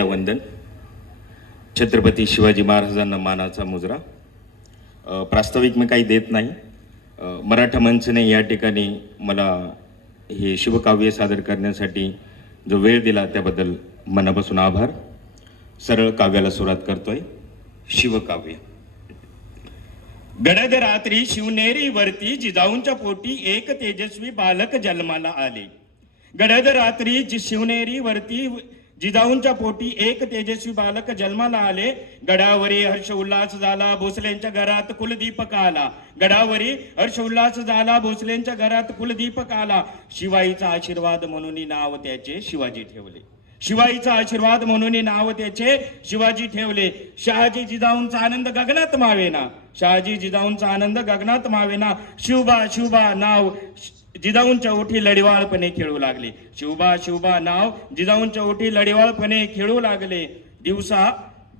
वंदन. छत्रपती शिवाजी महाराजांना मानाचा मुजरा. प्रास्ताविक मी काही देत नाही. मराठा मंचने या ठिकाणी मला हे शिवकाव्य सादर करण्यासाठी जो वेळ दिला त्याबद्दल मनापासून आभार. सरळ काव्याला सुरुवात करतोय. शिवकाव्य. गडद रात्री शिवनेरी वरती जिजाऊंच्या पोटी एक तेजस्वी बालक जन्माला आले. गडद रात्री शिवनेरी वरती जिजाऊंच्या पोटी एक तेजस्वी बालक जन्माला आले. गडावरी हर्ष उल्हास झाला, भोसलेंच्या घरात कुलदीपक आला. गडावरी हर्ष उल्हास झाला, भोसलेंच्या घरात कुलदीपक आला. शिवाईचा आशीर्वाद म्हणून नाव त्याचे शिवाजी ठेवले. शिवाईचा आशीर्वाद म्हणून नाव त्याचे शिवाजी ठेवले. शहाजी जिजाऊंचा आनंद गगनात मावेना. शहाजी जिजाऊंचा आनंद गगनात मावेना. शिवबा शिवबा नाव जिजाऊंच्या ओठी लढिवाळपणे खेळू लागले. शिवबा शिवबा नाव जिजाऊंच्या ओठी लढिवाळपणे खेळू लागले. दिवसा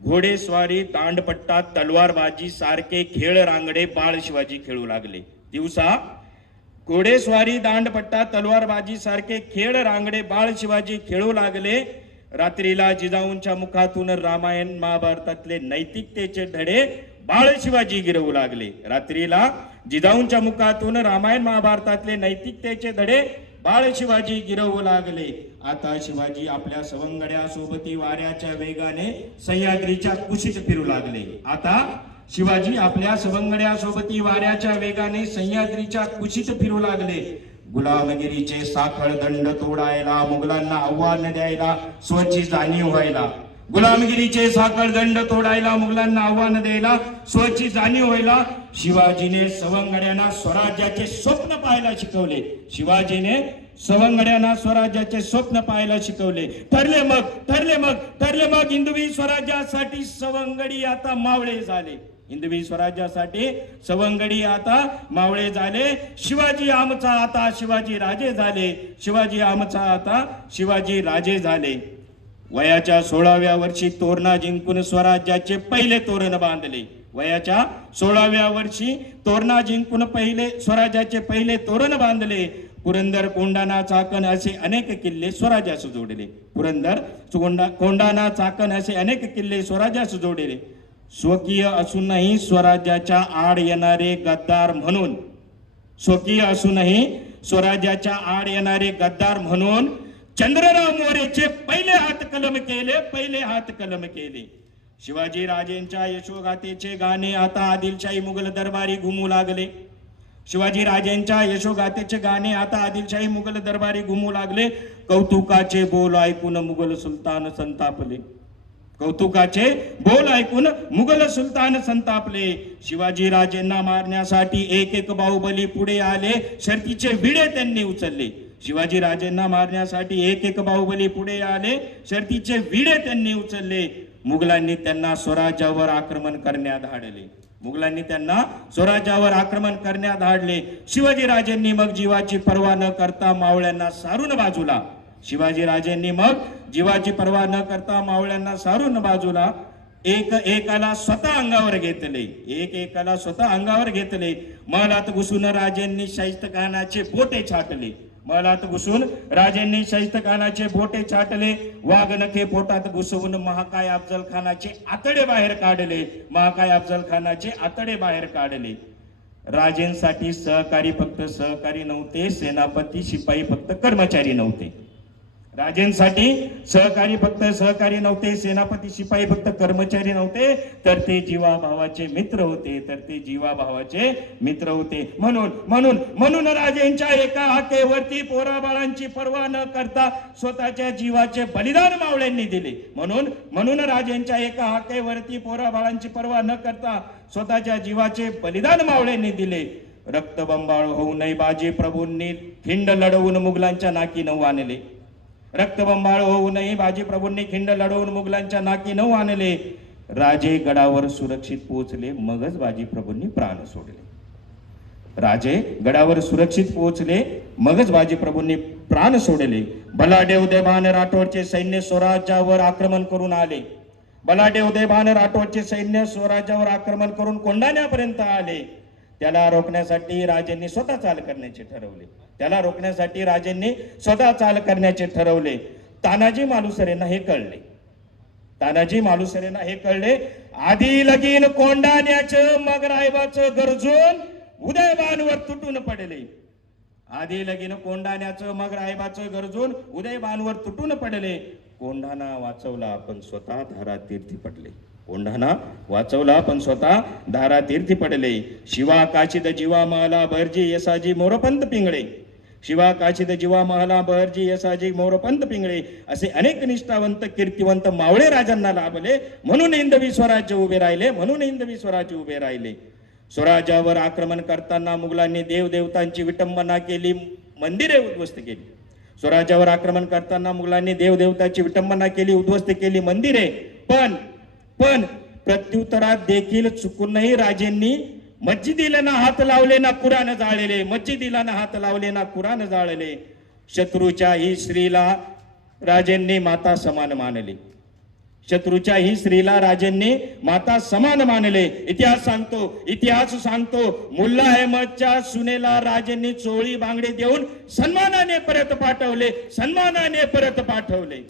घोडेस्वारी, दांडपट्टा, तलवारबाजी सारखे खेळ रांगडे बाळ शिवाजी खेळू लागले. दिवसा घोडेस्वारी, दांडपट्टा, तलवारबाजी सारखे खेळ रांगडे बाळ शिवाजी खेळू लागले. रात्रीला जिजाऊंच्या मुखातून रामायण महाभारतातले नैतिकतेचे धडे बाळ शिवाजी गिरवू लागले. रात्रीला जिजाऊंच्या मुखातून रामायण महाभारतातले नैतिकतेचे धडे बाळ शिवाजी गिरवू लागले. आता शिवाजी आपल्या सवंगड्या सोबती वाऱ्याच्या वेगाने सह्याद्रीच्या कुशीत फिरू लागले. आता शिवाजी आपल्या सवंगड्या सोबती वाऱ्याच्या वेगाने सह्याद्रीच्या कुशीत फिरू लागले. गुलामगिरीचे साखळ दंड तोडायला, मुघलांना आव्हान द्यायला, स्वची जाणीव व्हायला. गुलामगिरीचे साखळ दंड तोडायला, मुघलांना आव्हान द्यायला, स्वची जाणीव व्हायला शिवाजीने सवंगड्यांना स्वराज्याचे स्वप्न पाहायला शिकवले. शिवाजीने सवंगड्यांना स्वराज्याचे स्वप्न पाहायला शिकवले. ठरले मग हिंदवी स्वराज्यासाठी सवंगडी आता मावळे झाले. हिंदवी स्वराज्यासाठी सवंगडी आता मावळे झाले. शिवाजी आमचा आता शिवाजी राजे झाले. शिवाजी आमचा आता शिवाजी राजे झाले. वयाच्या 16व्या वर्षी तोरणा जिंकून स्वराज्याचे पहिले तोरण बांधले. वयाच्या 16व्या वर्षी तोरणा जिंकून स्वराज्याचे पहिले तोरण बांधले. पुरंदर, कोंढाणा, चाकण असे अनेक किल्ले स्वराज्यास जोडले. पुरंदर, कोंढाणा, चाकण असे अनेक किल्ले स्वराज्यास जोडले. स्वकीय असूनही स्वराज्याच्या आड येणारे गद्दार म्हणून, स्वकीय असूनही स्वराज्याच्या आड येणारे गद्दार म्हणून चंद्रराव मोरेचे पहिले हात कलम केले. शिवाजी राजेंच्या यशोगाथेचे गाणे आता आदिलशाही मुघल दरबारी घुमू लागले. शिवाजी राजेंच्या यशोगाथेचे गाणे आता आदिलशाही मुघल दरबारी घुमू लागले. कौतुकाचे बोल ऐकून मुघल सुलतान संतापले. कौतुकाचे बोल ऐकून मुघल सुलतान संतापले. शिवाजी राजेंना मारण्यासाठी एक एक बाहुबली पुढे आले. शर्तीचे विडे त्यांनी उचलले. शिवाजी राजेंना मारण्यासाठी एक एक बाहुबली पुढे आले. शर्तीचे विडे त्यांनी उचलले. मुघलांनी त्यांना स्वराज्यावर आक्रमण करण्यात धाडले. मुघलांनी त्यांना स्वराज्यावर आक्रमण करण्यात धाडले. शिवाजी राजेंनी मग जीवाची पर्वा न करता मावळ्यांना सारून बाजूला. शिवाजी राजेंनी मग जीवाची पर्वा न करता मावळ्यांना सारून बाजूला एकाला स्वतः अंगावर घेतले. महलात घुसून राजेंनी शाहिस्तखानाचे बोटे छाटले. महलात घुसून राजेंनी शाहिस्तखानाचे बोटे छाटले. वाघनखे पोटात घुसवून महाकाय अफजल खानाचे आतडे बाहेर काढले. राजेंसाठी सहकारी फक्त सहकारी नव्हते, सेनापती शिपाई फक्त कर्मचारी नव्हते. राजेंसाठी सहकारी फक्त सहकारी नव्हते, सेनापती शिपाई फक्त कर्मचारी नव्हते, तर ते जीवाभावाचे मित्र होते. म्हणून राजेंच्या एका हाकेवरती पोराबाळांची पर्वा न करता स्वतःच्या जीवाचे बलिदान मावळ्यांनी दिले. म्हणून राजेंच्या एका हाकेवरती पोराबाळांची पर्वा न करता स्वतःच्या जीवाचे बलिदान मावळ्यांनी दिले. रक्तबंबाळ होऊ नये बाजी प्रभूंनी खिंड लढवून मुघलांच्या नाकी नऊ आणले. रक्तबंबाळ होऊ नये बाजी प्रभूंनी खिंड लढवून मुघलांच्या नाकी नऊ आणले. राजे गडावर सुरक्षित पोहोचले, मगच बाजी प्रभूंनी प्राण सोडले. राजे गडावर सुरक्षित पोहोचले, मगच बाजी प्रभूंनी प्राण सोडले. बलाढ्य उदयभान राठोडचे सैन्य स्वराज्यावर आक्रमण करून आले. बलाढ्य उदयभान राठोडचे सैन्य स्वराज्यावर आक्रमण करून कोंढाण्यापर्यंत आले. त्याला रोखण्यासाठी राजेंनी स्वतः चाल करण्याचे ठरवले. तानाजी मालुसरेंना हे कळले. तानाजी मालुसरेंना हे कळले, आधी लगीन कोंडाण्याचं मग रायबाचं गरजून उदयबानवर तुटून पडले. आधी लगीन कोंडाण्याचं मग रायबाचं गरजून उदयबानवर तुटून पडले. कोंढाणा वाचवला पण स्वतः धारा तीर्थी पडले. कोंढाणा वाचवला पण स्वतः धारा तीर्थी पडले. शिवा काचिद जीवा महला बहरजी यसाजी मोरपंत पिंगळे. शिवा काचिद जीवा महला बहरजी यसाजी मोरपंत पिंगळे असे अनेक निष्ठावंत कीर्तिवंत मावळे राजांना लाभले. म्हणून हिंदवी स्वराज्य उभे राहिले. म्हणून हिंदवी स्वराज्य उभे राहिले. स्वराज्यावर आक्रमण करताना मुघलांनी देवदेवतांची विटंबना केली, मंदिरे उद्ध्वस्त केली. स्वराज्यावर आक्रमण करताना मुघलांनी देवदेवतांची विटंबना केली, उद्ध्वस्त केली मंदिरे. पण प्रत्युत्तरात देखील चुकूनही राजेंनी मस्जिदीला ना हात लावले ना कुराण जाळले. मस्जिदीला ना हात लावले ना कुराण जाळले. शत्रूच्या ही स्त्रीला राजेंनी माता समान मानले. शत्रूच्या ही स्त्रीला राजेंनी माता समान मानले. इतिहास सांगतो मुल्ला अहमदच्या सुनेला राजेंनी चोळी बांगडे देऊन सन्मानाने परत पाठवले. सन्मानाने परत पाठवले.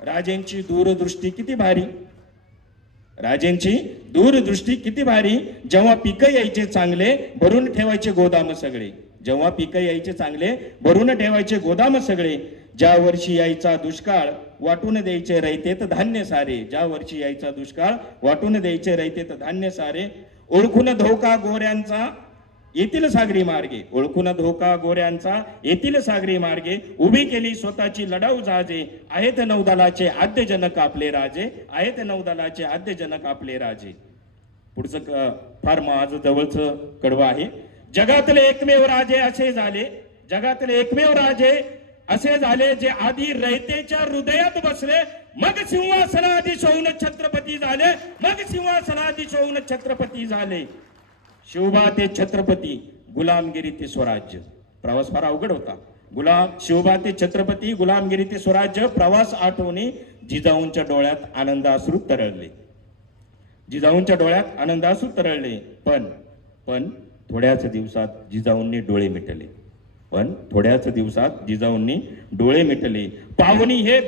राजेंची दूरदृष्टी किती भारी. राजेंची दूरदृष्टी किती भारी. जेव्हा पिकं यायचे चांगले भरून ठेवायचे गोदाम सगळे. जेव्हा पिकं यायचे चांगले भरून ठेवायचे गोदाम सगळे. ज्या वर्षी यायचा दुष्काळ वाटून द्यायचे रयतेत धान्य सारे. ज्या वर्षी यायचा दुष्काळ वाटून द्यायचे रयतेत धान्य सारे. ओळखून धोका गोऱ्यांचा येथील सागरी मार्गे. ओळखून धोका गोऱ्यांचा येथील सागरी मार्गे. उभी केली स्वतःची लढाऊ जहाजे. आहेत नौदलाचे आद्य जनक आपले राजे. आहेत नौदलाचे आद्य जनक आपले राजे. पुढचं फार माझं जवळचं कडवं आहे. जगातले एकमेव राजे असे झाले. जगातले एकमेव राजे असे झाले जे आधी रयतेच्या हृदयात बसले मग सिंहासनाधीश होऊन छत्रपती झाले. मग सिंहासनाधीश होऊन छत्रपती झाले. शिवबा ते छत्रपती, गुलामगिरी ते स्वराज्य. प्रवास फार अवघड होता. शिवबा ते छत्रपती, गुलामगिरी ते स्वराज्य. प्रवास आठवणी जिजाऊंच्या डोळ्यात आनंदाश्रू तरळले. जिजाऊंच्या डोळ्यात आनंदाश्रू तरळले. पण थोड्याच दिवसात जिजाऊंनी डोळे मिटले. थोड्याच दिवसात जिजाऊंनी डोळे मिटले. पाहुणी हे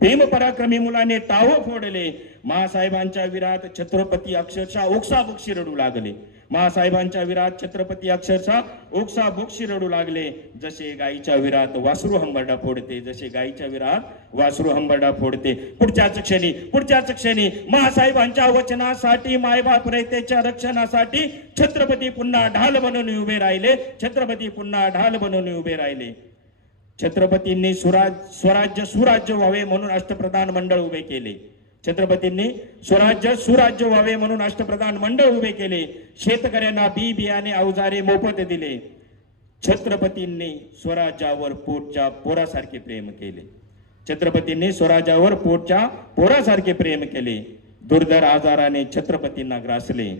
भीम पराक्रमी मुलाने टाव फोडले. महासाहेबांच्या विरात छत्रपती अक्षरशः ओक्साबोक्षी रडू लागले. महासाहेबांच्या विरात छत्रपती अक्षरशः ओक्साबोक्षी रडू लागले. जसे गाईच्या विरात वासरू हंबरडा फोडते. जसे गाईच्या विरात वासरू हंबरडा फोडते. पुढच्याच क्षणी महासाहेबांच्या वचनासाठी मायबाप रयतेच्या रक्षणासाठी छत्रपती पुन्हा ढाल बनवून उभे राहिले. छत्रपती पुन्हा ढाल बनवून उभे राहिले. छत्रपतींनी स्वराज्य सुराज्य व्हावे म्हणून अष्टप्रधान मंडळ उभे केले. छत्रपतींनी स्वराज्य सुराज्य व्हावे म्हणून अष्टप्रधान मंडळ उभे केले. शेतकऱ्यांना बी बियाणे अवजारे मोफत दिले. छत्रपतींनी स्वराज्यावर पोटच्या पोरासारखे प्रेम केले. छत्रपतींनी स्वराज्यावर पोटच्या पोरासारखे प्रेम केले. दुर्धर आजाराने छत्रपतींना ग्रासले.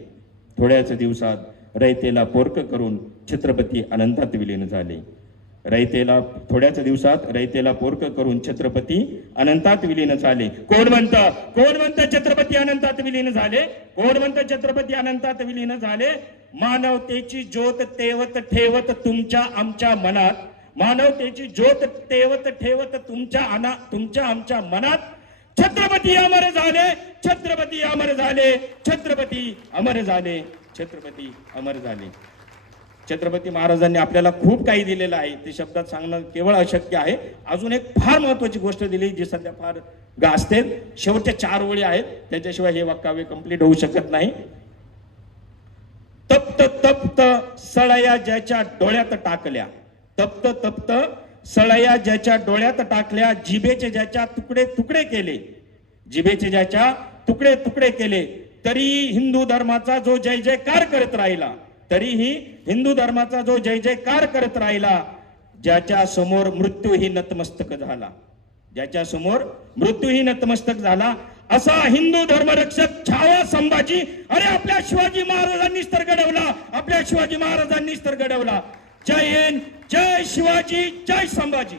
थोड्याच दिवसात रयतेला पोरक करून छत्रपती अनंतात विलीन झाले. थोड्याच दिवसात रयतेला पोरक करून छत्रपती अनंतात विलीन झाले. कोण म्हणतं छत्रपती अनंतात विलीन झाले. कोण म्हणतं छत्रपती अनंतात विलीन झाले. मानवतेची ज्योत तेवत ठेवत तुमच्या आमच्या मनात. मानवतेची ज्योत तेवत ठेवत तुमच्या आमच्या मनात. छत्रपती अमर झाले. छत्रपती अमर झाले. छत्रपती अमर झाले. छत्रपती अमर झाले. छत्रपती महाराजांनी आपल्याला खूप काही दिलेलं आहे. ते शब्दात सांगणं केवळ अशक्य आहे. अजून एक फार महत्वाची गोष्ट दिली जी सध्या फार गाजते. शेवटच्या 4 ओळी आहेत, त्याच्याशिवाय हे वाक्काव्य कंप्लीट होऊ शकत नाही. तप्त तप्त सळया ज्याच्या डोळ्यात टाकल्या. तप्त सळया ज्याच्या डोळ्यात टाकल्या. जिभेचे ज्याच्या तुकडे तुकडे केले. जिभेचे ज्याच्या तुकडे तुकडे केले. तरी हिंदू धर्माचा जो जय जयकार करत राहिला. तरीही हिंदू धर्माचा जो जय जयकार करत राहिला. ज्याच्या समोर मृत्यूही नतमस्तक झाला. ज्याच्या समोर मृत्यूही नतमस्तक झाला असा हिंदू धर्मरक्षक छावा संभाजी. अरे आपल्या शिवाजी महाराजांनीच तर घडवला. आपल्या शिवाजी महाराजांनीच तर घडवला. जय हिंद, जय शिवाजी, जय संभाजी.